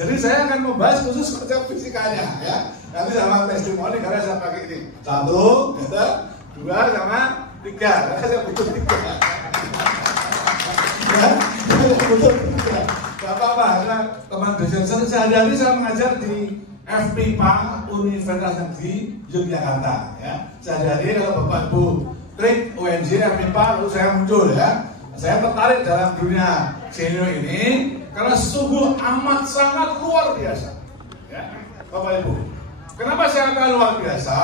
Jadi saya akan membahas khusus konsep fisikanya ya. Nanti sama testimoni karena saya pakai ini 1, 2 sama 3. Karena saya butuh 3. Ya, butuh 3. Gak apa-apa, karena teman dosen sehari-hari saya mengajar di FMIPA Universitas Negeri Yogyakarta ya. Sehari-hari kalau Bapak Ibu klik UNJ FMIPA lalu saya muncul ya. Saya tertarik dalam dunia senior ini karena sungguh amat sangat luar biasa ya, Bapak Ibu. Kenapa saya katakan luar biasa?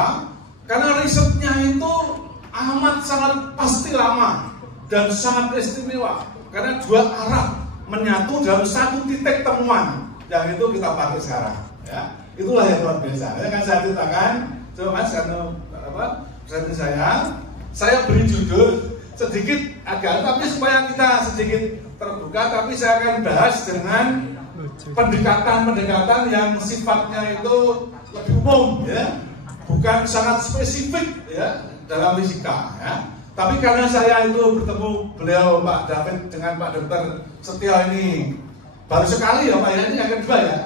Karena risetnya itu amat sangat pasti lama dan sangat istimewa. Karena dua arah menyatu dalam satu titik temuan yang itu kita pakai sekarang ya. Itulah yang luar biasa. Ya kan saya ceritakan, coba Mas karena saya beri judul sedikit agak, tapi supaya kita sedikit terbuka, tapi saya akan bahas dengan pendekatan-pendekatan yang sifatnya itu lebih umum ya, bukan sangat spesifik ya dalam fisika ya. Tapi karena saya itu bertemu beliau Pak David dengan Pak Dr. Setio ini baru sekali ya Pak ya, ini yang kedua ya.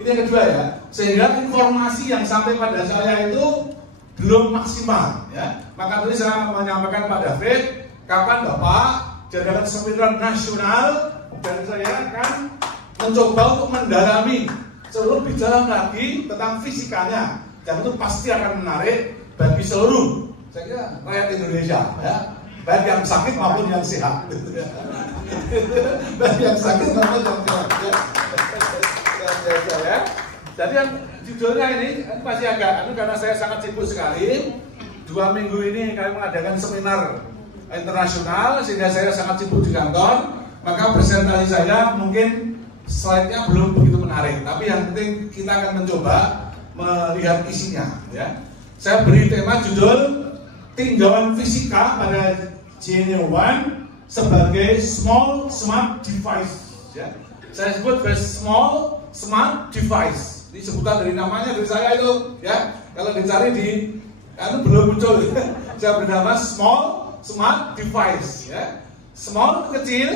Ini yang kedua ya, sehingga informasi yang sampai pada saya itu belum maksimal ya. Maka tadi saya menyampaikan Pak David, kapan Bapak jadikan seminar nasional, dan saya akan mencoba untuk mendalami lebih dalam lagi tentang fisikanya, dan itu pasti akan menarik bagi seluruh saya kira rakyat Indonesia ya, baik yang sakit maupun yang sehat baik yang sakit maupun yang sehat ya. Jadi yang judulnya ini masih agak karena saya sangat sibuk sekali 2 minggu ini kami mengadakan seminar internasional sehingga saya sangat sibuk di kantor, maka presentasi saya mungkin slide-nya belum begitu menarik, tapi yang penting kita akan mencoba melihat isinya ya. Saya beri tema judul tinjauan fisika pada Genius One sebagai small smart device ya. Saya sebut sebagai small smart device. Ini sebutan dari namanya dari saya itu ya. Kalau dicari di belum muncul saya bernama small smart device ya. Small itu kecil,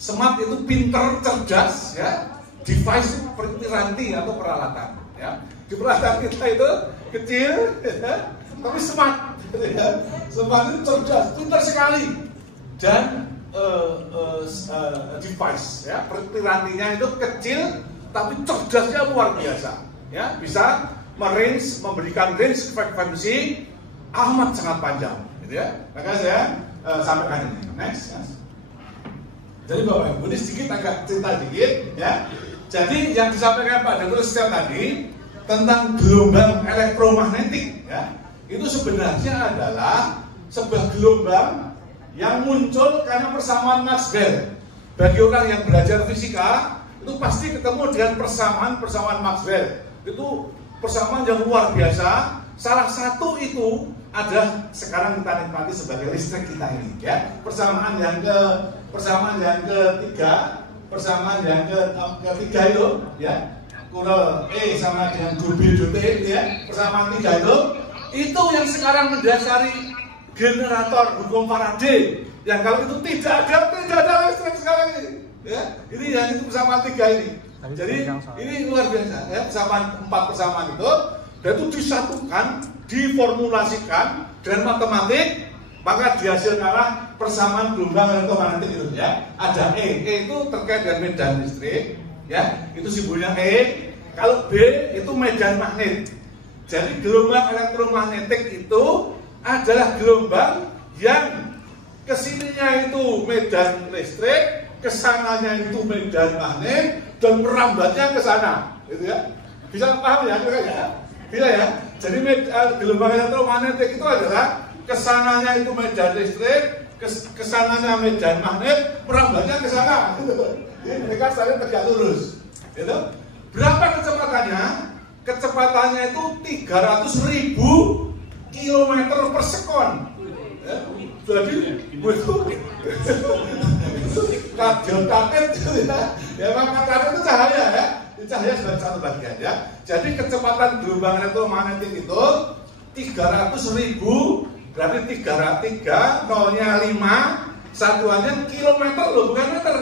smart itu pinter, cerdas ya. Device itu piranti atau peralatan ya. Di peralatan kita itu kecil ya, tapi smart ya. Smart itu cerdas, pinter sekali. Dan device ya, pirantinya itu kecil tapi cerdasnya luar biasa ya, bisa memberikan range frekuensi amat sangat panjang gitu ya. Maka saya sampaikan ini. Next ya. Jadi Bapak Ibu, ini sedikit agak cerita dikit ya. Jadi yang disampaikan Pak Dr. Setio tadi tentang gelombang elektromagnetik ya, itu sebenarnya adalah sebuah gelombang yang muncul karena persamaan Maxwell. Bagi orang yang belajar fisika itu pasti ketemu dengan persamaan Maxwell. Itu persamaan yang luar biasa. Salah satu itu adalah sekarang kita nikmati sebagai listrik kita ini ya. Persamaan yang ketiga itu ya, kurang E sama dengan Gobi T ya, persamaan 3 itu yang sekarang mendasari generator hukum Faraday yang kalau itu tidak ada listrik sekarang ini ya. Ini yang itu persamaan 3 ini. Jadi ini luar biasa ya, persamaan 4 persamaan itu, dan itu disatukan, diformulasikan dengan matematik, maka dihasilkanlah persamaan gelombang elektromagnetik itu ya. Ada E itu terkait dengan medan listrik ya, itu simbolnya E. Kalau B itu medan magnet. Jadi gelombang elektromagnetik itu adalah gelombang yang kesininya itu medan listrik, kesananya itu medan magnet, dan merambatnya ke sana, gitu ya. Bisa paham ya? Bisa ya? Jadi gelombang elektromagnetik itu adalah kesananya itu medan listrik, kesananya medan magnet, merambatnya ke sana. Ini mereka saling tegak lurus, gitu. Berapa kecepatannya? Kecepatannya itu 300.000 kilometer per sekon. Ya, jadi itu kaget ya, maka kaget itu cahaya ya, cahaya sebagai satu bagian ya. Jadi kecepatan gelombang elektromagnetik itu 300.000, berarti 3 nolnya 5, satuannya kilometer loh, bukan meter.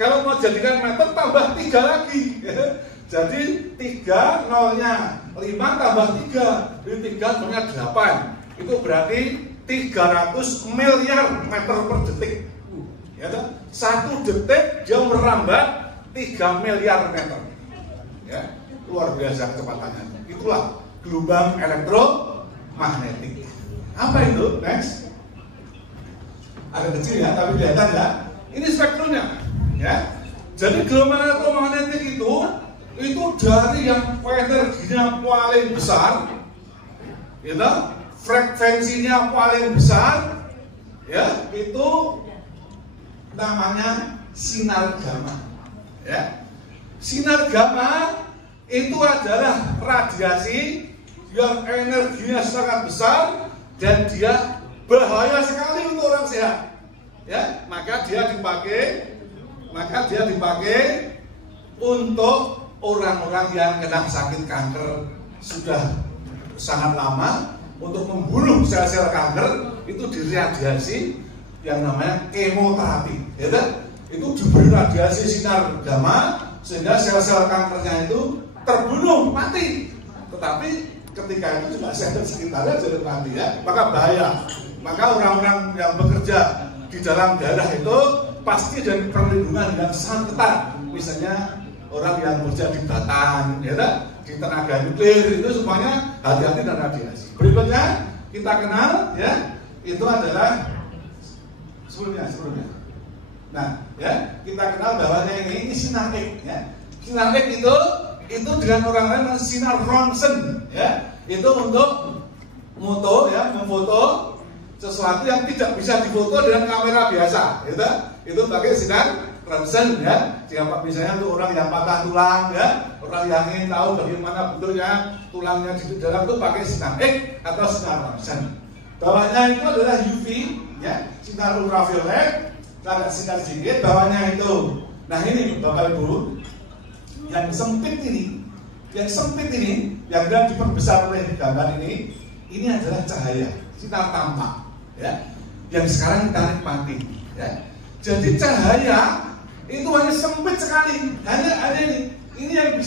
Kalau mau jadikan meter tambah 3 lagi. Jadi 3 nolnya 5 tambah 3, jadi 3 nolnya 8. Itu berarti 300 miliar meter per detik. Ya, 1 detik dia merambat 3 miliar meter. Ya, luar biasa kecepatannya. Itulah gelombang elektromagnetik. Apa itu? Next. Ada kecil ya, tapi kelihatan ya. Ini spektrumnya. Ya. Jadi gelombang elektromagnetik itu dari yang energinya paling besar, gitu, frekuensinya paling besar, ya, itu namanya sinar gamma. Ya. Sinar gamma itu adalah radiasi yang energinya sangat besar dan dia bahaya sekali untuk orang sehat. Ya, maka dia dipakai untuk orang-orang yang kena sakit kanker sudah sangat lama, untuk membunuh sel-sel kanker itu diradiasi yang namanya kemoterapi. Ya, itu diberi radiasi sinar gamma sehingga sel-sel kankernya itu terbunuh, mati. Tetapi ketika itu juga sel sekitarnya jadi mati, ya, maka bahaya. Maka orang-orang yang bekerja di dalam daerah itu pasti dari perlindungan yang sangat ketat. Misalnya orang yang bekerja di Batan, ya, di tenaga nuklir, itu semuanya hati-hati dengan radiasi. Berikutnya kita kenal, ya, itu adalah sebelumnya. Nah, ya, kita kenal bahwa ini sinar X, ya. Sinar X itu dengan orang lain sinar Ronsen, ya. Itu untuk foto, ya, memfoto sesuatu yang tidak bisa difoto dengan kamera biasa, gitu. Itu pakai sinar Ronsen, ya. Jika misalnya untuk orang yang patah tulang, ya, orang yang ingin tahu bagaimana bentuknya tulangnya di dalam, itu pakai sinar X atau sinar Ronsen. Bawahnya itu adalah UV, ya, sinar ultraviolet. Ada sinar sedikit, bawahnya itu. Nah ini Bapak Ibu, yang sempit ini, yang diperbesar oleh gambar ini adalah cahaya, sinar tampak, ya, yang sekarang kita nikmati, ya. Jadi cahaya itu hanya sempit sekali, hanya ini yang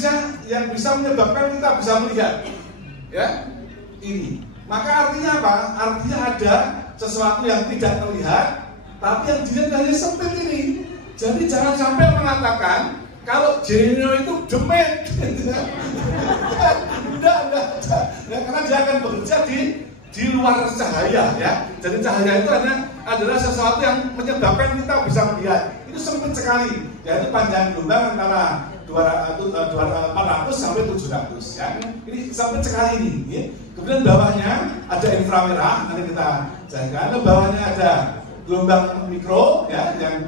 bisa menyebabkan kita bisa melihat, ya, ini. Maka artinya apa? Artinya ada sesuatu yang tidak terlihat, tapi yang dilihat hanya sempit ini. Jadi jangan sampai mengatakan kalau genio itu demit. Enggak. Ya, karena dia akan bekerja di luar cahaya, ya. Jadi cahaya itu adalah sesuatu yang menyebabkan kita bisa melihat. Itu sempit sekali. Yaitu panjang gelombang antara 400 sampai 700, ya. Ini sempit sekali ini, ya. Kemudian bawahnya ada inframerah, nanti kita jaga. Bawahnya ada gelombang mikro, ya, yang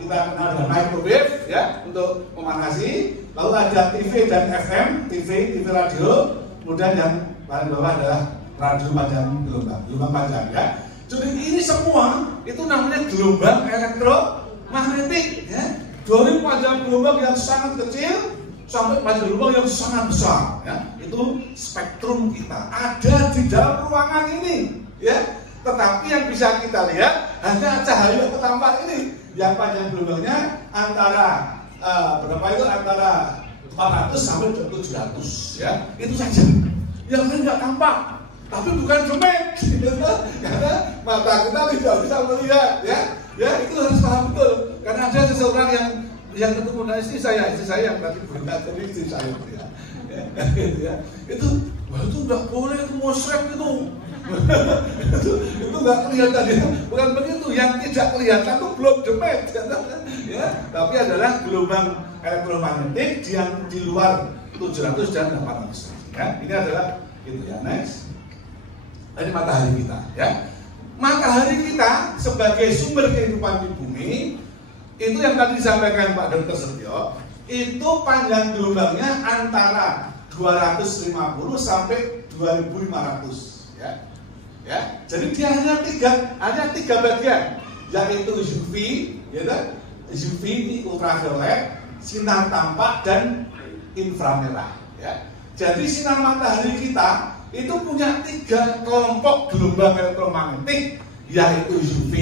kita kenal dengan microwave, ya, untuk memanasi. Lalu ada TV dan FM, TV radio. Kemudian yang paling bawah adalah radio panjang gelombang panjang, ya. Jadi ini semua itu namanya gelombang elektromagnetik, ya. Dari panjang gelombang yang sangat kecil sampai panjang gelombang yang sangat besar, ya. Itu spektrum kita ada di dalam ruangan ini, ya. Tetapi yang bisa kita lihat hanya cahaya ketampak ini. Yang panjang gelombangnya antara berapa itu? Antara 400 sampai 700, ya. Itu saja. Yang lain nggak tampak. Tapi bukan demit, karena mata kita tidak bisa melihat, ya. Ya, itu harus paham betul. Karena ada seseorang yang ketemu dengan istri saya yang tadi berita dari istri saya, ya. Ya. Itu nggak boleh, itu musyrik itu. Itu nggak kelihatan, ya. Bukan begitu, yang tidak kelihatan itu belum demit, ya. Tapi adalah gelombang elektromagnetik yang di luar 700 dan 800, ya. Ini adalah itu, ya. Next. Ini matahari kita, ya. Matahari kita sebagai sumber kehidupan di bumi itu yang tadi disampaikan Pak Dr. Setio, itu panjang gelombangnya antara 250 sampai 2500, ya. Ya, jadi dia hanya tiga bagian, yaitu UV, ya, UV ini ultraviolet, sinar tampak dan inframerah, ya. Jadi sinar matahari kita itu punya 3 kelompok gelombang elektromagnetik, yaitu UV,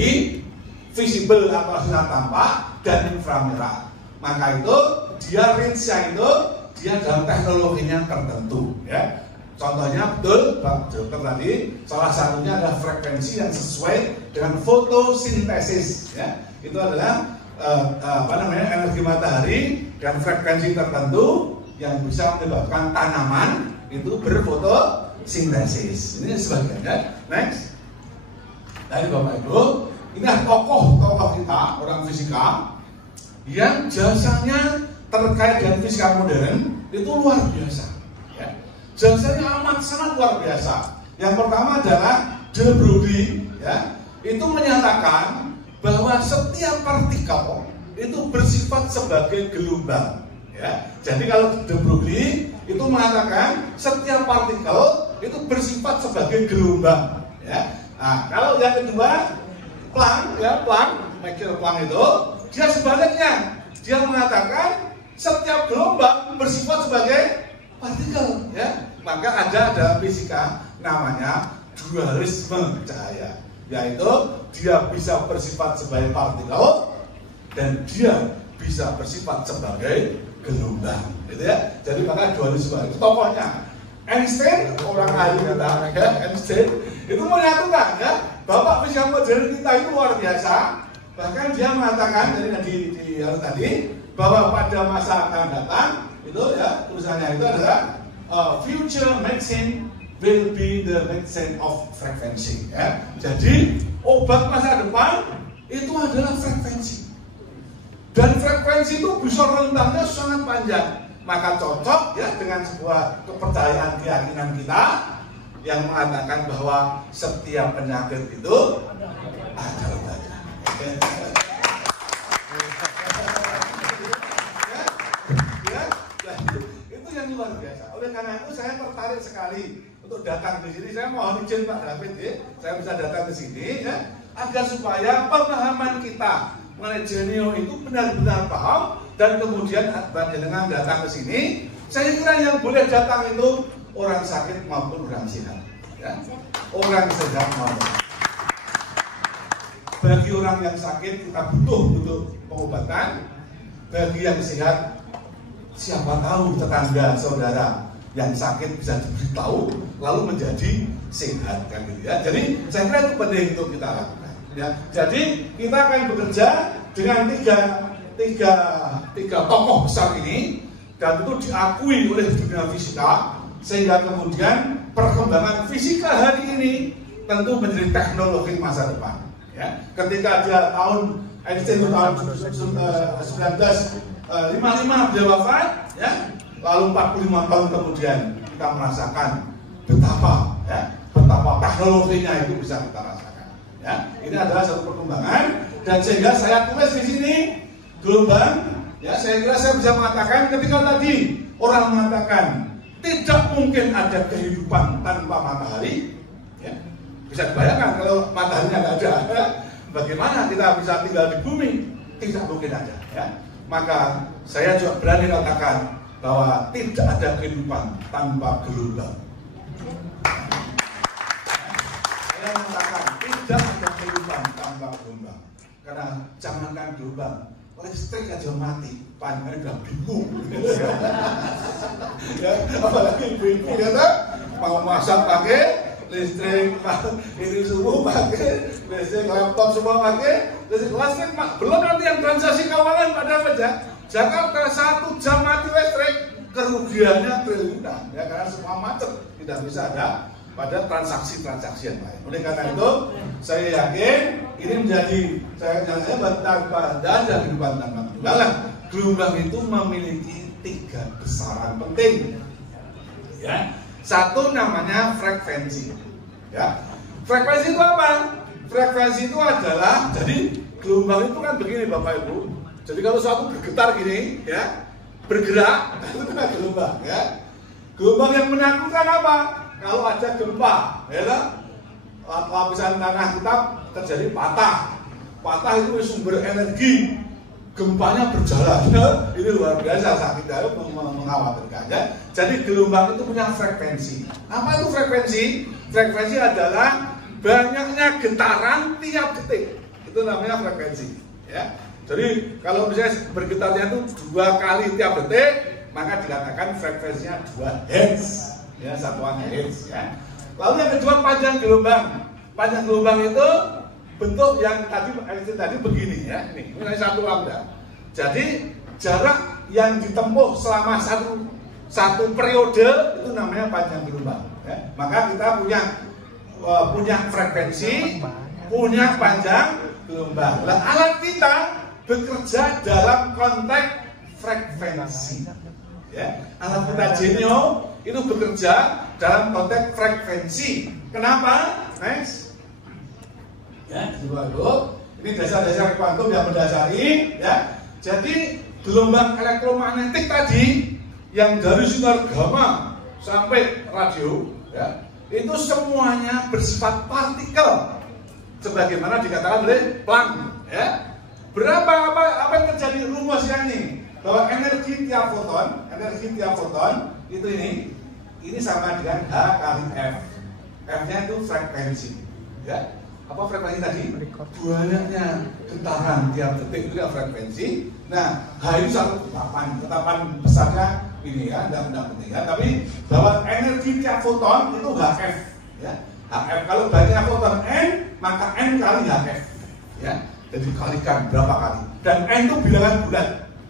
visible atau sinar tampak, dan inframerah. Maka itu dia range-nya itu dia dalam teknologinya tertentu, ya. Contohnya betul Pak Dokter tadi, salah satunya adalah frekuensi yang sesuai dengan fotosintesis, ya. Itu adalah energi matahari dan frekuensi tertentu yang bisa menyebabkan tanaman itu berfotosintesis. Ini sebagiannya. Next. Dari Bapak Ibu, ini tokoh-tokoh kita, orang fisika yang jasanya terkait dengan fisika modern itu luar biasa, ya. Jasanya amat sangat luar biasa. Yang pertama adalah De Broglie, ya, itu menyatakan bahwa setiap partikel itu bersifat sebagai gelombang, ya. Jadi kalau De Broglie itu mengatakan setiap partikel itu bersifat sebagai gelombang, ya. Nah, kalau yang kedua Planck, ya, Michael Planck itu dia sebaliknya, dia mengatakan setiap gelombang bersifat sebagai partikel, ya. Maka ada dalam fisika namanya dualisme cahaya, yaitu dia bisa bersifat sebagai partikel dan dia bisa bersifat sebagai gelombang, gitu ya. Jadi maka dualisme itu tokohnya Einstein, orang ahli kata, ya, Einstein itu menyatukan, ya, bapak fisika modern kita itu luar biasa. Bahkan dia mengatakan dari tadi bahwa pada masa akan datang itu, ya, tulisannya itu adalah future medicine will be the medicine of frequency, ya. Jadi obat masa depan itu adalah frekuensi, dan frekuensi itu bisa rentangnya sangat panjang. Maka cocok, ya, dengan sebuah kepercayaan keyakinan kita yang mengatakan bahwa setiap penyakit itu ada obatnya. Itu yang luar biasa. Oleh karena itu saya tertarik sekali untuk datang di sini. Saya mohon izin Pak David, ya, saya bisa datang ke sini, ya, agar supaya pemahaman kita mengenai Genio itu benar-benar paham. Dan kemudian dengan datang ke sini, saya kira yang boleh datang itu orang sakit maupun orang sehat, ya. Orang sehat maupun. Bagi orang yang sakit kita butuh pengobatan. Bagi yang sehat, siapa tahu tetangga saudara yang sakit bisa diberitahu lalu menjadi sehat, kan, gitu, ya. Jadi saya kira itu penting untuk kita lakukan, ya. Jadi kita akan bekerja dengan tiga tokoh besar ini, dan itu diakui oleh dunia fisika, sehingga kemudian perkembangan fisika hari ini tentu menjadi teknologi masa depan, ya. Ketika dia Einstein tahun 1955 dia wafat, ya, lalu 45 tahun kemudian kita merasakan betapa teknologinya itu bisa kita rasakan, ya. Ini adalah satu perkembangan, dan sehingga saya tulis di sini gelombang, ya, saya kira saya bisa mengatakan ketika tadi orang mengatakan tidak mungkin ada kehidupan tanpa matahari, ya, bisa dibayangkan kalau mataharinya nggak ada, ya, bagaimana kita bisa tinggal di bumi? Tidak mungkin ada, ya. Maka saya juga berani katakan bahwa tidak ada kehidupan tanpa gelombang. Saya mengatakan tidak ada kehidupan tanpa gelombang, karena jangankan gelombang, listrik aja mati, panjangnya udah bingung. Ya, apalagi ibu-ibu, ya, mau masak pakai listrik, ini subuh pakai listrik, laptop semua pakai listrik, belum nanti yang transaksi keuangan pada aja. Jakarta 1 jam mati listrik, kerugiannya triliunan, ya, karena semua macet, tidak bisa ada pada transaksi-transaksi yang lain. Oleh karena itu, saya yakin ini menjadi saya tanpa ada kehidupan tanpa gelombang. Gelombang itu memiliki 3 besaran penting, ya. Satu namanya frekuensi, ya. Frekuensi itu apa? Frekuensi itu adalah, jadi gelombang itu kan begini Bapak Ibu. Jadi kalau suatu bergetar gini, ya, bergerak, itu kan gelombang, ya. Gelombang yang menakutkan apa? Kalau ada gempa, ya, lapisan tanah kita terjadi patah itu sumber energi, gempanya berjalan, ya. Ini luar biasa, sakitnya mengkhawatirkan, ya. Jadi gelombang itu punya frekuensi. Apa itu frekuensi? Frekuensi adalah banyaknya getaran tiap detik, itu namanya frekuensi, ya. Jadi kalau misalnya bergetarnya itu 2 kali tiap detik, maka dikatakan frekuensinya 2 Hz, ya, satuan Hz, ya. Lalu yang kedua panjang gelombang. Panjang gelombang itu bentuk yang tadi begini, ya. Ini misalnya 1 lambda. Jadi jarak yang ditempuh selama satu periode itu namanya panjang gelombang. Ya. Maka kita punya frekuensi, punya panjang gelombang. Nah, alat kita bekerja dalam konteks frekuensi. Ya, alat kita Genio itu bekerja dalam konteks frekuensi. Kenapa? Next. Ya, dulu. Ini dasar-dasar kuantum yang mendasari. Ya, jadi gelombang elektromagnetik tadi yang dari sinar gamma sampai radio, ya, itu semuanya bersifat partikel, sebagaimana dikatakan oleh Planck. Ya. Apa yang terjadi rumusnya ini? Bahwa energi tiap foton itu ini sama dengan H kali F. F-nya itu frekuensi. Ya. Apa frekuensi tadi? Banyaknya getaran tiap detik itu adalah frekuensi. Nah, H itu satu tetapan besarnya ini, ya, tidak penting, ya. Tapi bahwa energi tiap foton itu HF, ya. HF kalau banyaknya foton N, maka N kali HF, ya. Jadi kalikan berapa kali, dan N itu bilangan bulat,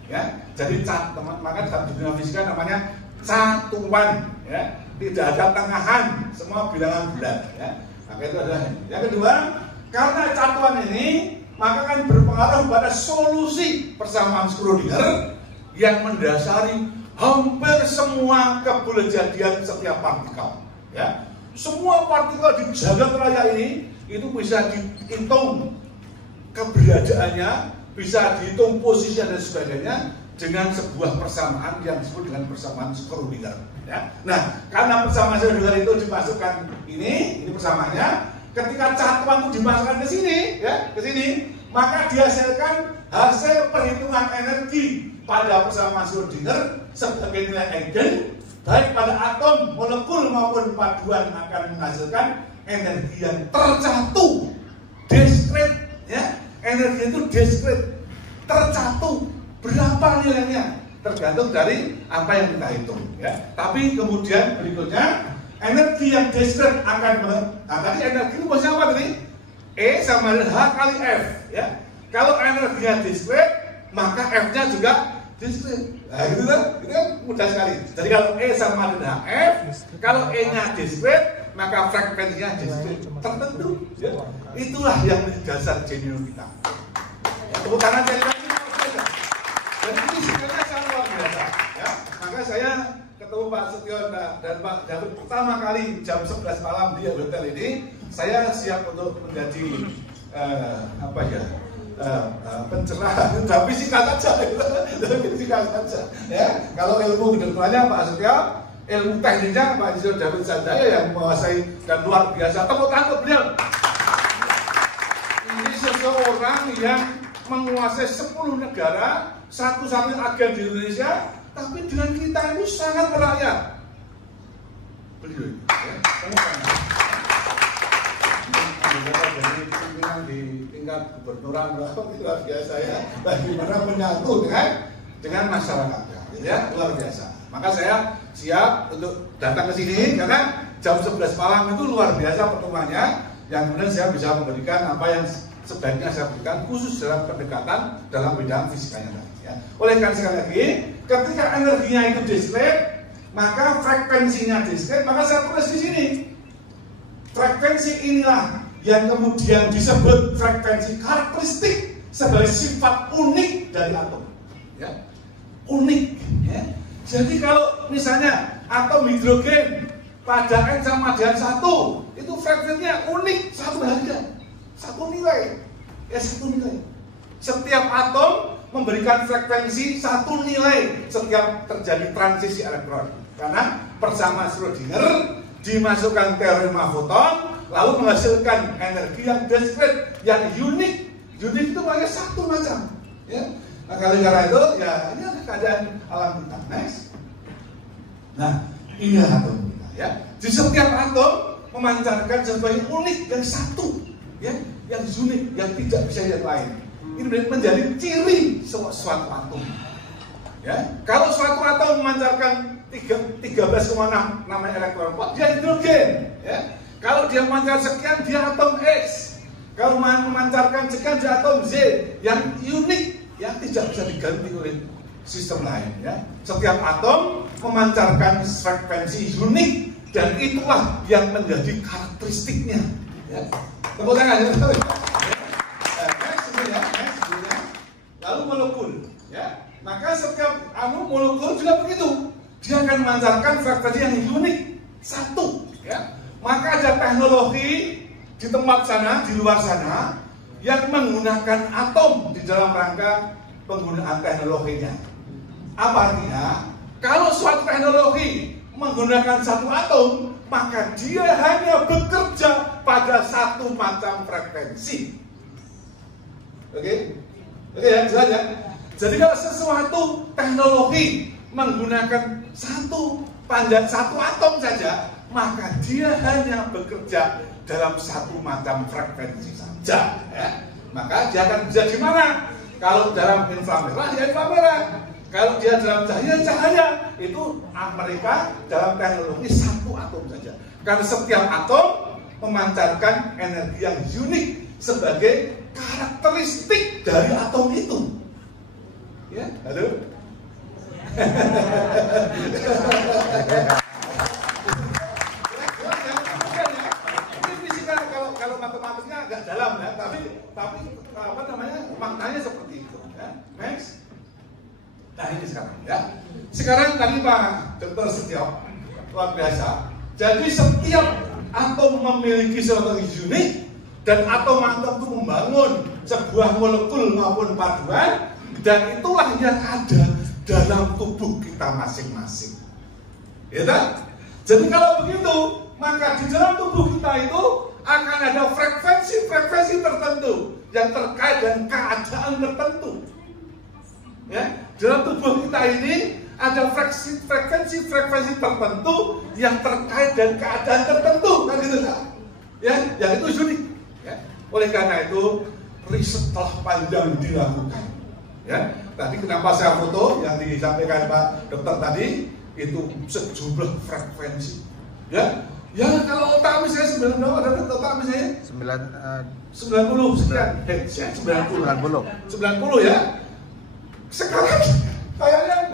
ya. Jadi maka dalam dunia fisika namanya catuan, ya. Tidak ada tengahan, semua bilangan bulat, ya. Maka itu adalah yang kedua, karena catuan ini maka kan berpengaruh pada solusi persamaan Schrödinger yang mendasari hampir semua kebolehjadian setiap partikel, ya. Semua partikel di jagat raya ini itu bisa dihitung keberadaannya, bisa dihitung posisi dan sebagainya dengan sebuah persamaan yang disebut dengan persamaan Schrödinger, ya. Nah, karena persamaan Schrödinger itu dimasukkan ini persamaannya, ketika catuan itu dimasukkan ke sini, ya, ke sini, maka dihasilkan hasil perhitungan energi pada persamaan Schrödinger sebagai nilai Eigen, baik pada atom, molekul maupun paduan akan menghasilkan energi yang tercatu, diskret, ya. Energi itu diskret, tercatu. Berapa nilainya? Tergantung dari apa yang kita hitung, ya. Tapi kemudian berikutnya energi yang diskret akan tadi energi itu maksudnya apa tadi? E sama dengan H kali F, ya. Kalau energinya diskret, maka F-nya juga diskret. Nah, itu kan mudah sekali. Jadi kalau E sama dengan F, kalau E-nya diskret, maka frekuensinya diskret tertentu, ya. Itulah yang menjadi dasar Genio kita. Ya, tepuk tangan saya lagi. Dan ini sebenarnya sangat luar biasa, ya. Maka saya ketemu Pak Setio dan Pak David pertama kali jam 11 malam di hotel ini, saya siap untuk menjadi pencerah, tapi singkat saja, ya. Kalau ilmu kedokterannya Pak Setio, ilmu tekniknya Pak Yusuf David Sanjaya yang menguasai dan luar biasa. Tepuk tangan untuk beliau. Ini seseorang yang menguasai 10 negara, satu-satunya agen di Indonesia, tapi dengan kita itu sangat merakyat. Beliau, ya. Jadi pimpinan di tingkat gubernuran luar biasa, ya. Bagaimana menyatu dengan masyarakat, ya, luar biasa. Maka saya siap untuk datang ke sini karena jam 11 malam itu luar biasa pertemuannya, yang kemudian saya bisa memberikan apa yang sebaiknya saya berikan khusus dalam pendekatan dalam bidang fisikanya tadi, ya. Oleh karena sekali lagi, ketika energinya itu diskret, maka frekuensinya diskret, maka saya tulis di sini. Frekuensi inilah yang kemudian disebut frekuensi karakteristik sebagai sifat unik dari atom, ya. Unik, ya. Jadi kalau misalnya atom hidrogen pada N sama dengan 1, itu frekuensinya unik, satu harga, satu nilai, ya, satu nilai. Setiap atom memberikan frekuensi satu nilai setiap terjadi transisi elektron. Karena persamaan Schrödinger dimasukkan teorema foton, lalu menghasilkan energi yang diskret, yang unik. Unik itu hanya satu macam, ya. Nah, karena itu, ya, ini adalah keadaan alam kita. Next. Nah, ini atom kita, ya. Di setiap atom memancarkan sesuatu yang unik, yang satu, ya, yang unik, yang tidak bisa yang lain. ini menjadi ciri suatu atom. Ya, kalau suatu atom memancarkan 13,6 namanya elektron volt, dia hidrogen. Ya, kalau dia memancarkan sekian, dia atom X. Kalau memancarkan sekian, dia atom Z yang unik, yang tidak bisa diganti oleh sistem lain. Ya, setiap atom memancarkan frekuensi unik dan itulah yang menjadi karakteristiknya. Ya, tepuk tangan. Next, lalu molekul. Ya. Maka setiap molekul juga begitu, dia akan memancarkan frekuensi yang unik satu. Ya. Maka ada teknologi di tempat sana, di luar sana, yang menggunakan atom di dalam rangka penggunaan teknologinya. Apa artinya? Kalau suatu teknologi menggunakan satu atom, maka dia hanya bekerja pada satu macam frekuensi. Oke? Oke ya, jelas ya? Jadi kalau sesuatu teknologi menggunakan satu atom saja, maka dia hanya bekerja dalam satu macam frekuensi saja. Ya. Maka dia akan bisa di mana? Kalau dalam inframerah, dia inframerah. Kalau dia dalam cahaya, itu mereka dalam teknologi satu atom saja. Karena setiap atom memancarkan energi yang unik sebagai karakteristik dari atom itu. Ya, halo. Ini fisika kalau matematiknya agak dalam ya, tapi apa namanya maknanya seperti itu. Ya. Next. Nah ini sekarang ya. Sekarang tadi Pak Dr. Setio luar biasa. Jadi setiap atom memiliki sesuatu yang unik dan atom-atom itu membangun sebuah molekul maupun paduan. Dan itulah yang ada dalam tubuh kita masing-masing. Ya kan? Jadi kalau begitu, maka di dalam tubuh kita itu akan ada frekuensi tertentu yang terkait dengan keadaan tertentu. Ya, dalam tubuh kita ini ada frekuensi tertentu yang terkait dengan keadaan tertentu, kan gitu kan? Ya, yang itu unik. Ya. Oleh karena itu, riset telah panjang dilakukan. Ya, tadi kenapa saya foto yang disampaikan Pak Dokter tadi itu sejumlah frekuensi. Ya, ya kalau otak misalnya 90 ada otak misalnya 90 sekian, 90 ya. Sekarang kayaknya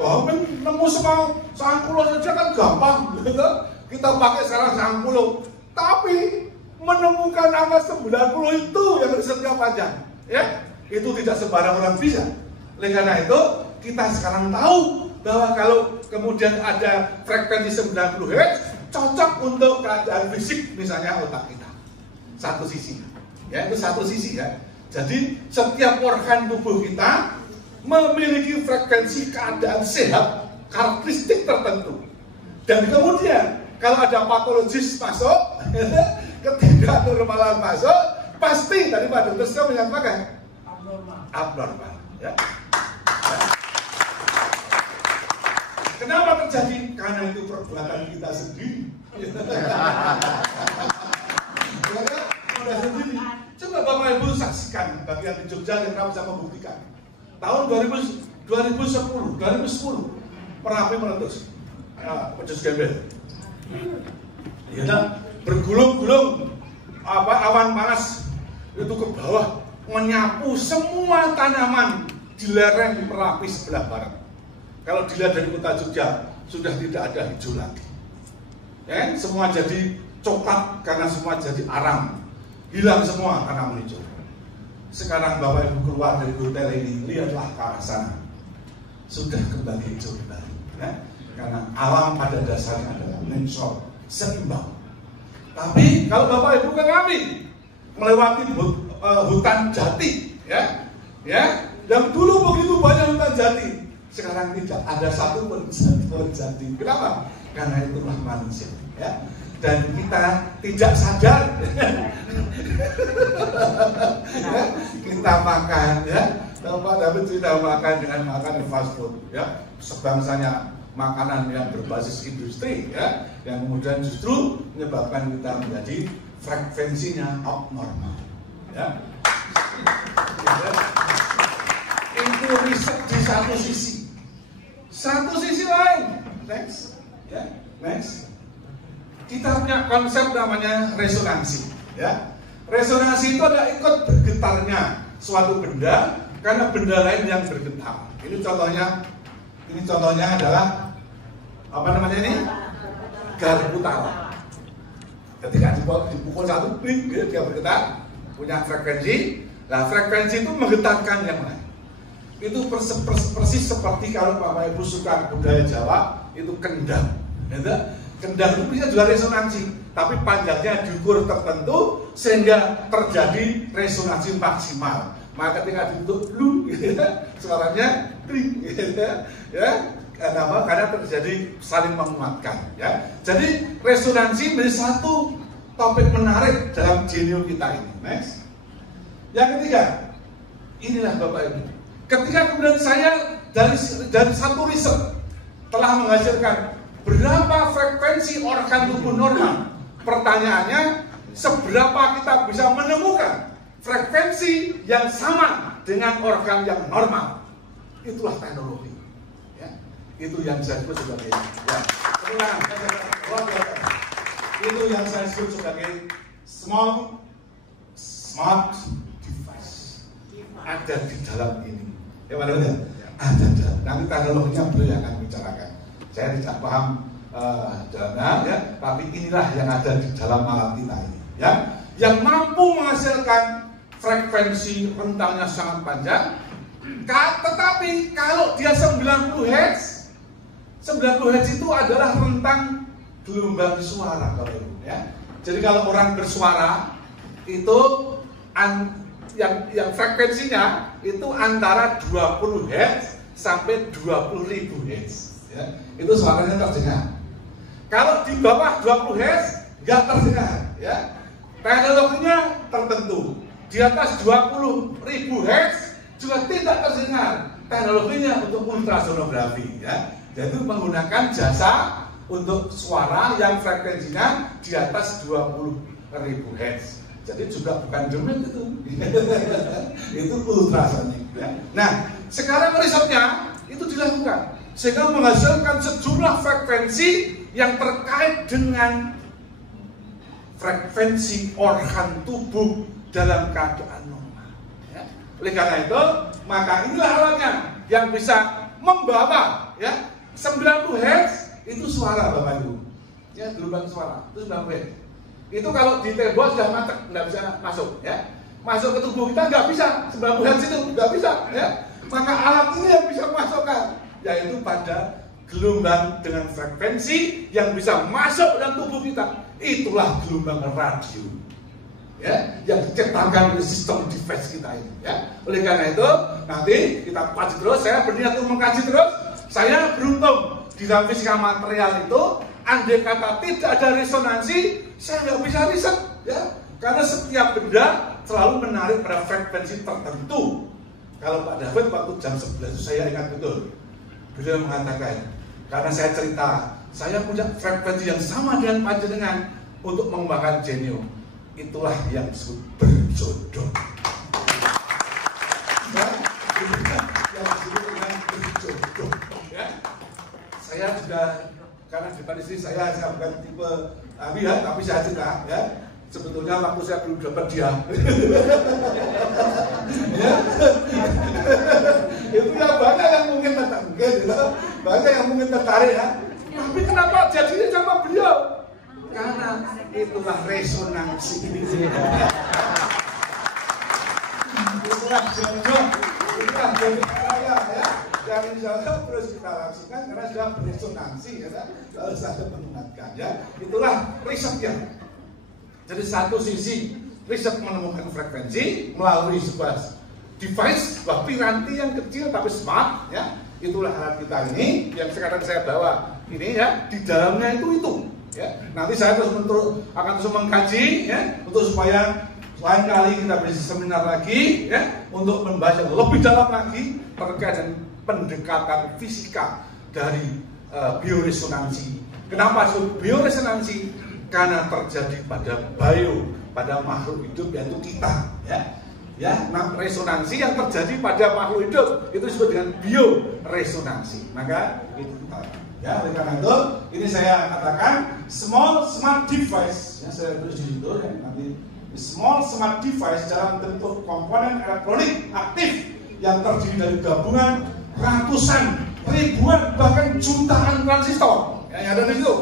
nemu semua 90 saja kan gampang, gitu. Kita pakai sekarang 90, tapi menemukan angka 90 itu yang risetnya panjang, ya itu tidak sembarang orang bisa. Oleh karena itu, kita sekarang tahu bahwa kalau kemudian ada frekuensi 90 Hz, cocok untuk keadaan fisik, misalnya otak kita. Satu sisi. Ya, itu satu sisi ya. Jadi, setiap organ tubuh kita memiliki frekuensi keadaan sehat, karakteristik tertentu. Dan kemudian, kalau ada patologis masuk, ketidaknormalan masuk, pasti, tadi Pak Dokter sudah menyampaikan, abnormal. Ya. Kenapa terjadi? Karena itu perbuatan kita sendiri. Coba Bapak Ibu saksikan bagian di Jogja yang bisa membuktikan. Tahun 2010 Merapi meletus, Pecus Gembel. Ya, bergulung-gulung awan panas itu ke bawah menyapu semua tanaman di lereng Merapi sebelah barat. Kalau dilihat dari kota Jogja sudah tidak ada hijau lagi. Ya, semua jadi coklat karena semua jadi arang, hilang semua tanaman hijau. Sekarang Bapak Ibu keluar dari hotel ini, lihatlah ke arah sana, sudah kembali hijau kembali. Ya, karena alam pada dasarnya adalah natural, seimbang. Tapi kalau Bapak Ibu ke kami melewati hutan jati, ya, yang dulu begitu banyak hutan jati, sekarang tidak ada satu pun jati. Kenapa? Karena itulah manusia, ya. Dan kita tidak sadar, ya, kita makan, ya. Bapak David tidak makan dengan makan fast food, ya. Sebangsanya makanan yang berbasis industri, ya, yang kemudian justru menyebabkan kita menjadi frekuensinya abnormal, ya. itu riset di satu sisi. Satu sisi lain, next, ya, next. Kita punya konsep namanya resonansi, ya. Resonansi itu adalah ikut bergetarnya suatu benda karena benda lain yang bergetar. Ini contohnya adalah apa namanya ini? Garis utara. Ketika dipukul satu, dia bergetar, punya frekuensi. Nah, frekuensi itu menggetarkan yang lain. Itu persis seperti kalau Bapak Ibu suka budaya Jawa, itu kendang. Kendang itu bisa juga resonansi, tapi panjangnya diukur tertentu sehingga terjadi resonansi maksimal. Maka ketika ditutup lu, suaranya kling, ya. Karena terjadi saling menguatkan, ya. Jadi resonansi menjadi satu topik menarik dalam Genio kita ini. Next. Yang ketiga, inilah Bapak Ibu. Ketika kemudian saya dari satu riset telah menghasilkan berapa frekuensi organ tubuh normal. Pertanyaannya, seberapa kita bisa menemukan frekuensi yang sama dengan organ yang normal? Itulah teknologi. Ya. Itu yang saya sebut sebagai itu yang saya sebut sebagai smart device. Ada di dalam ini. Ya, mana-mana? Ada dalam. Nanti teknologinya beliau yang akan bicarakan. Saya tidak paham dalamnya, ya, tapi inilah yang ada di dalam alat kita ini, ya, yang mampu menghasilkan frekuensi rentangnya sangat panjang. Tetapi kalau dia 90 Hz, 90 Hz itu adalah rentang gelombang suara, ya. Jadi kalau orang bersuara itu yang frekuensinya itu antara 20 Hz sampai 20.000 Hz. Ya, itu suaranya terdengar. Kalau di bawah 20 Hz nggak terdengar, ya. Teknologinya tertentu. Di atas 20.000 Hz juga tidak terdengar. Teknologinya untuk ultrasonografi, ya. Jadi menggunakan jasa untuk suara yang frekuensinya di atas 20.000 Hz. Jadi juga bukan demit itu. Itu ultrasonik, ya. Nah, sekarang risetnya itu dilakukan sehingga menghasilkan sejumlah frekuensi yang terkait dengan frekuensi organ tubuh dalam keadaan normal, ya. Oleh karena itu, maka inilah alatnya yang bisa membawa, ya, 90 Hz itu suara Bapak Ibu, ya, gelombang suara itu 90 Hz. Itu kalau di tembok sudah mantap, nggak bisa masuk, ya. Masuk ke tubuh kita nggak bisa, 90 Hz itu nggak bisa, ya. Maka alat ini yang bisa masukkan, yaitu pada gelombang dengan frekuensi yang bisa masuk dalam tubuh kita. Itulah gelombang radio, ya, yang diciptakan oleh sistem device kita ini, ya. Oleh karena itu nanti kita kaji terus. Saya berniat untuk mengkaji terus. Saya beruntung di dalam fisika material itu, andai kata tidak ada resonansi, saya nggak bisa riset, ya. Karena setiap benda selalu menarik pada frekuensi tertentu. Kalau Pak David waktu jam 11 itu saya ingat betul, beliau mengatakan, karena saya cerita, saya punya frekuensi yang sama dengan panjenengan untuk mengembangkan Genio. Itulah yang disebut berjodoh. Ya, yang disebut dengan berjodoh. Ya. Saya juga, karena di depan istri saya bukan tipe ya, tapi saya cerita, ya. Sebetulnya waktu saya belum dapat dia. Ya. Itu ya banyak yang mungkin banyak yang mungkin tertarik, ya. Tapi kenapa jadinya sama beliau? Karena itulah resonansi ini. Itulah jodoh, itulah jodoh saya, ya. Dan insya Allah terus kita langsungkan karena sudah beresonansi, ya. Kalau saya mengingatkan, ya. Itulah risetnya. Jadi satu sisi riset menemukan frekuensi melalui sebuah device, sebuah piranti yang kecil tapi smart, ya. Itulah alat kita ini yang sekarang saya bawa ini, ya. Di dalamnya itu, ya. Nanti saya akan terus mengkaji, ya, untuk supaya lain kali kita bisa seminar lagi, ya, untuk membahas lebih dalam lagi terkait dengan pendekatan fisika dari bioresonansi. Kenapa bioresonansi? Karena terjadi pada pada makhluk hidup, yaitu kita, ya. Ya, nah, resonansi yang terjadi pada makhluk hidup itu disebut dengan bioresonansi. Maka itu ya, oleh karena itu ini saya katakan small smart device. Ya, saya tulis di situ ya, nanti small smart device dalam bentuk komponen elektronik aktif yang terdiri dari gabungan ratusan, ribuan, bahkan jutaan transistor yang ada di situ.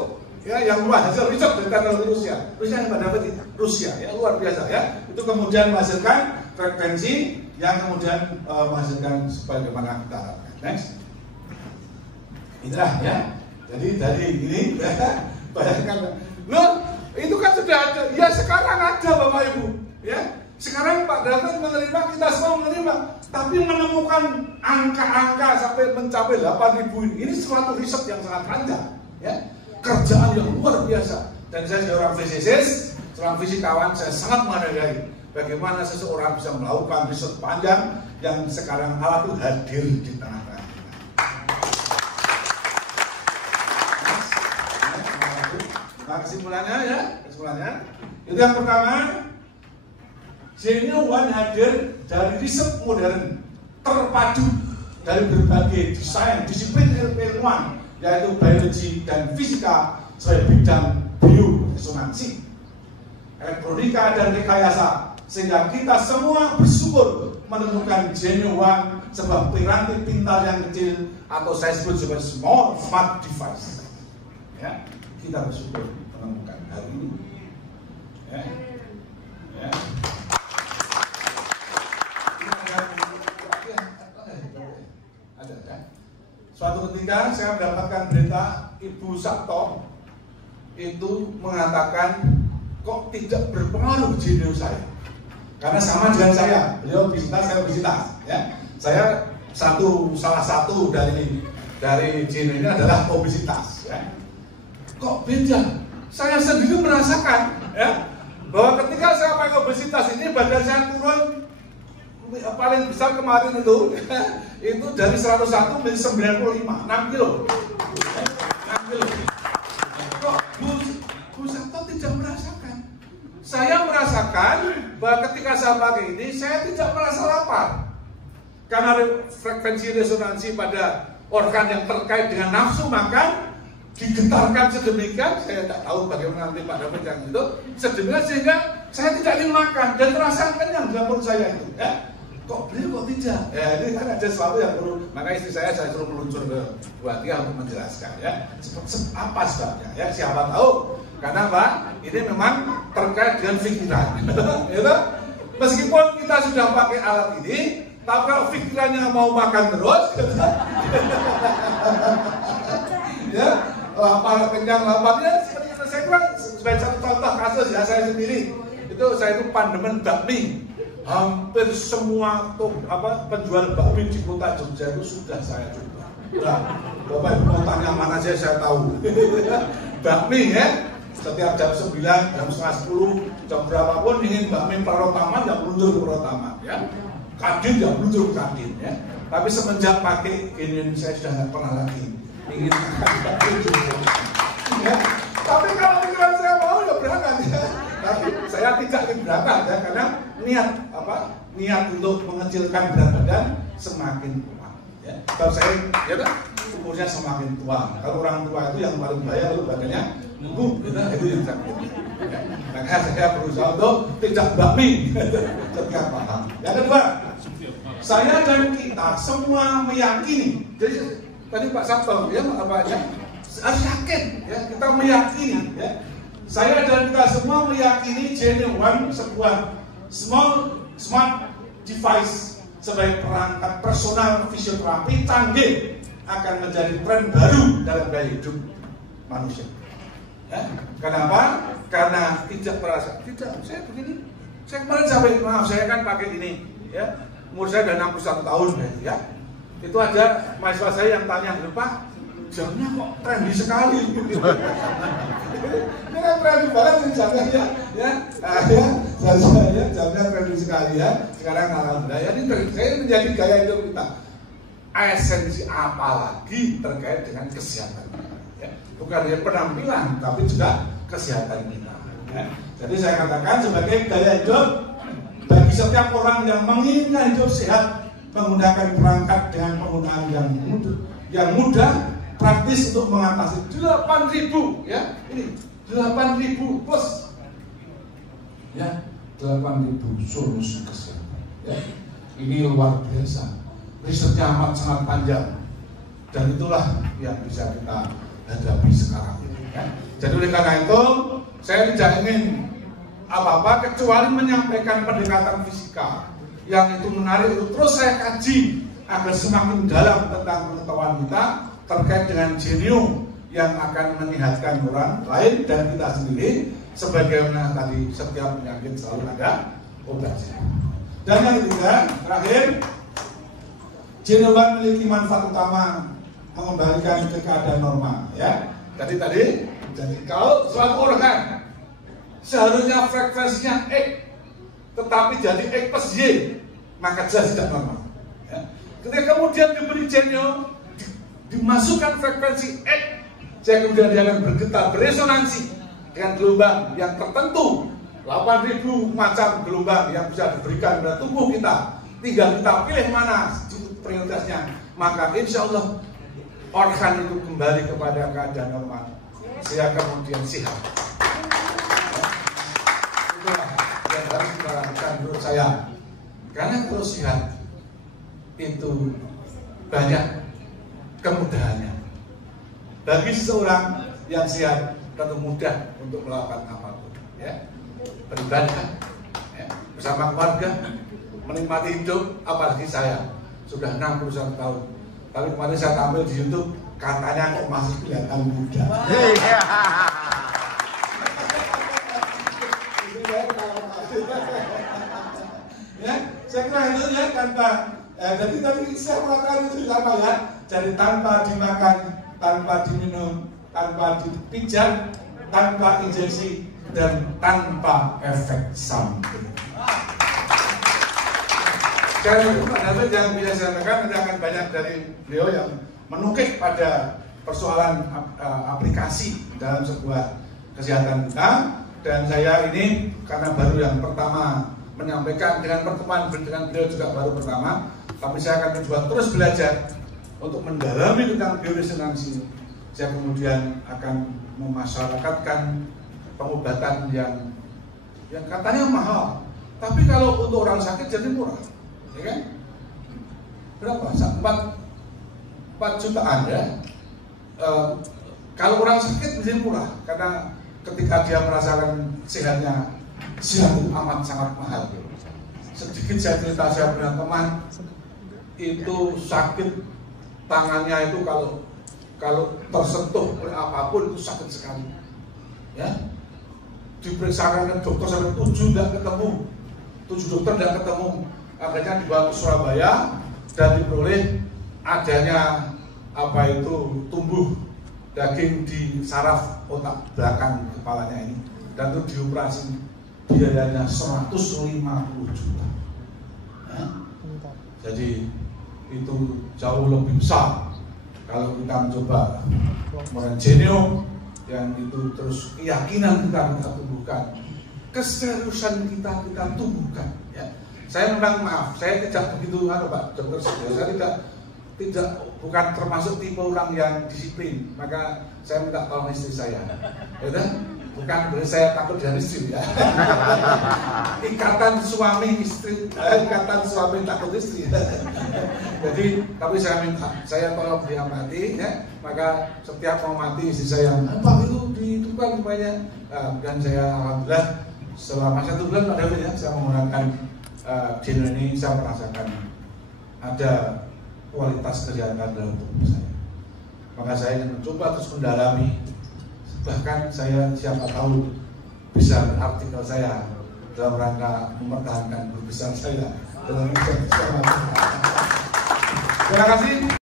Ya, yang luar hasil riset dari teknologi Rusia. Rusia yang pada dapat Rusia, ya luar biasa ya. Itu kemudian menghasilkan frekuensi yang kemudian menghasilkan sebagaimana kita harapkan. Next. Inilah ya. Jadi dari ini bayangkan, loh itu kan sudah ada. Ya sekarang ada Bapak Ibu. Ya sekarang Pak David menerima, kita semua menerima. Tapi menemukan angka-angka sampai mencapai 8.000 ini suatu riset yang sangat panjang. Ya. Kerjaan yang luar biasa. Dan saya seorang fisikis, seorang fisikawan, saya sangat menghargai bagaimana seseorang bisa melakukan riset panjang yang sekarang alat itu hadir di tengah-tengah. Nah kesimpulannya ya, itu yang pertama, Genuine hadir dari riset modern terpadu dari berbagai desain disiplin ilmuwan, yaitu biologi dan fisika sebagai bidang bioresonansi, elektronika dan rekayasa, sehingga kita semua bersyukur menemukan Genuine, sebuah piranti pintar yang kecil atau saya sebut sebagai small smart device. Ya, kita bersyukur menemukan hari ini. Ya. Ya. Ada kan? Suatu ketika saya mendapatkan berita Ibu Sabto itu mengatakan kok tidak berpengaruh Genuine saya, karena sama dengan saya, beliau obesitas, saya obesitas, ya. Saya salah satu dari Genuine ini adalah obesitas, ya. Kok beda? Saya sendiri merasakan, ya, bahwa ketika saya pakai obesitas ini badan saya turun paling besar kemarin itu dari 101 menjadi 95, 6 kilo. 6 kilo. Kok Bu Sabto tidak merasakan? Saya merasakan bahwa ketika saya pakai ini, saya tidak merasa lapar. Karena frekuensi resonansi pada organ yang terkait dengan nafsu makan digetarkan sedemikian, saya tidak tahu bagaimana nanti Pak David yang itu, sedemikian sehingga saya tidak ingin makan dan terasa kenyang dalam perut saya itu. Ya. Kok beliau kok tidak? Ya, ini kan ada sesuatu yang perlu. Maka istri saya suruh meluncur ke Bu Atia untuk menjelaskan, ya. Apa sebabnya? Ya, siapa tahu? Karena Pak, ini memang terkait dengan pikiran. Gitu? Meskipun kita sudah pakai alat ini, tapi kalau pikirannya mau makan terus, ya, lapar kenyang laparnya. Saya kira sebagai satu contoh kasus ya, saya sendiri itu saya itu pandemen bakmi. Hampir semua penjual bakmi di kota Jogja itu sudah saya coba. Nah, Bapak Ibu mau tanya mana aja saya tahu. Bakmi ya, setiap jam 9, jam setengah 10, jam berapapun ingin bakmi Prarotaman yang meluncur ke Prarotaman, ya. Kadin yang meluncur ke Kadin, ya. Tapi semenjak pakai Genuine saya sudah nggak pernah lagi ingin makan bakmi. Ya. Tapi kalau pikiran saya mau ya berangkat, ya. Tapi saya tidak ingin berangkat, ya, karena niat untuk mengecilkan berat badan semakin kuat, ya. Kalau saya, ya kan, umurnya semakin tua. Kalau orang tua itu yang paling bahaya kalau badannya nunggu, itu yang sakit. Ya. Maka saya berusaha untuk tidak bakmi, ketika paham. Yang kedua, saya dan kita semua meyakini. Jadi tadi Pak Sabto, ya, harus yakin, ya, kita meyakini, ya. Saya dan kita semua meyakini Genuine sebuah smart device sebagai perangkat personal fisioterapi canggih akan menjadi tren baru dalam gaya hidup manusia. Ya. Kenapa? Karena tidak merasa, saya begini, saya kemarin sampai, maaf saya kan pakai ini, ya, umur saya sudah 61 tahun, ya. Itu ada mahasiswa saya yang tanya, Pak, jamnya kok trendy sekali. Ini kan trendy banget sih jamnya, ya. Ya, jamnya trendy sekali, ya. Sekarang alhamdulillah, ya, ini saya menjadi gaya hidup kita. Esensi apalagi terkait dengan kesehatan kita, ya. Bukan hanya penampilan, tapi juga kesehatan kita. Ya. Jadi saya katakan sebagai gaya hidup bagi bagi setiap orang yang menginginkan hidup sehat, menggunakan perangkat dengan penggunaan yang mudah, praktis untuk mengatasi 8.000 ya. Ini 8.000 plus ya, 8.000 solusi kesehatan ya. Ini luar biasa, risetnya amat sangat panjang, dan itulah yang bisa kita hadapi sekarang ya. Jadi oleh karena itu saya tidak ingin apa-apa kecuali menyampaikan pendekatan fisika yang itu menarik, itu terus saya kaji agar semakin dalam tentang pengetahuan kita terkait dengan genome yang akan menyehatkan orang lain dan kita sendiri. Sebagaimana tadi, setiap penyakit selalu ada obatnya. Dan yang ketiga, terakhir, genome memiliki manfaat utama mengembalikan ke keadaan normal ya. Jadi kalau suatu organ seharusnya frekuensinya X, tetapi jadi X plus Y, maka jelas tidak normal ya. Ketika kemudian diberi genome, dimasukkan frekuensi X, saya kemudian dia akan bergetar, beresonansi dengan gelombang yang tertentu, 8.000 macam gelombang yang bisa diberikan pada tubuh kita. Tinggal kita pilih mana prioritasnya, maka insya Allah organ itu kembali kepada keadaan normal, sehingga kemudian sehat. Itulah yang harus kita lakukan menurut saya. Karena kalau sehat itu banyak kemudahannya. Bagi seseorang yang sehat tentu mudah untuk melakukan apapun ya. Beribadah ya, bersama keluarga, menikmati hidup. Apalagi saya sudah 61 tahun, tapi kemarin saya tampil di YouTube, katanya kok masih kelihatan muda. Ya, saya kira itu ya, tanpa jadi tadi saya melakukan itu tanpa ya, jadi tanpa dimakan, tanpa diminum, tanpa dipijat, tanpa injeksi, dan tanpa efek samping. Dan itu adalah yang bisa saya sampaikan. Nanti akan banyak dari beliau yang menukik pada persoalan aplikasi dalam sebuah kesehatan kita. Dan saya ini karena baru yang pertama menyampaikan, dengan pertemuan dengan beliau juga baru pertama, tapi saya akan mencoba terus belajar untuk mendalami tentang bioresonansi. Saya kemudian akan memasyarakatkan pengobatan yang katanya mahal, tapi kalau untuk orang sakit jadi murah, ya kan? Berapa? 4 jutaan ya. Kalau orang sakit jadi murah, karena ketika dia merasakan sehatnya, sehat itu amat sangat mahal. Sedikit saya cerita, saya punya teman itu sakit tangannya itu kalau tersentuh oleh apapun itu sakit sekali ya. Diperiksakan ke dokter sampai 7 tidak ketemu, 7 dokter tidak ketemu. Akhirnya dibawa ke Surabaya dan diperoleh adanya apa itu tumbuh daging di saraf otak belakang kepalanya ini, dan itu dioperasi, biayanya 150 juta ya. Jadi itu jauh lebih besar kalau kita mencoba menggunakan genome yang itu, terus keyakinan kita tumbuhkan, keseriusan kita tumbuhkan ya. Saya memang maaf, saya tidak begitu Pak Dokter, saya tidak bukan termasuk tipe orang yang disiplin, maka saya minta tolong istri saya ya, bukan berarti saya takut dari istri ya. Ikatan suami istri, ikatan suami takut istri. Jadi, tapi saya minta, saya tolong diamati ya. Maka setiap mau mati istri saya, Pak itu ditukar supaya, dan saya alhamdulillah selama 1 bulan Pak David ya, saya menggunakan genome ini, saya merasakan ada kualitas kesehatan dalam tubuh saya. Maka saya ingin mencoba terus mendalami. Bahkan saya siapa tahu bisa artikel saya dalam rangka mempertahankan guru besar saya dalam. Terima kasih.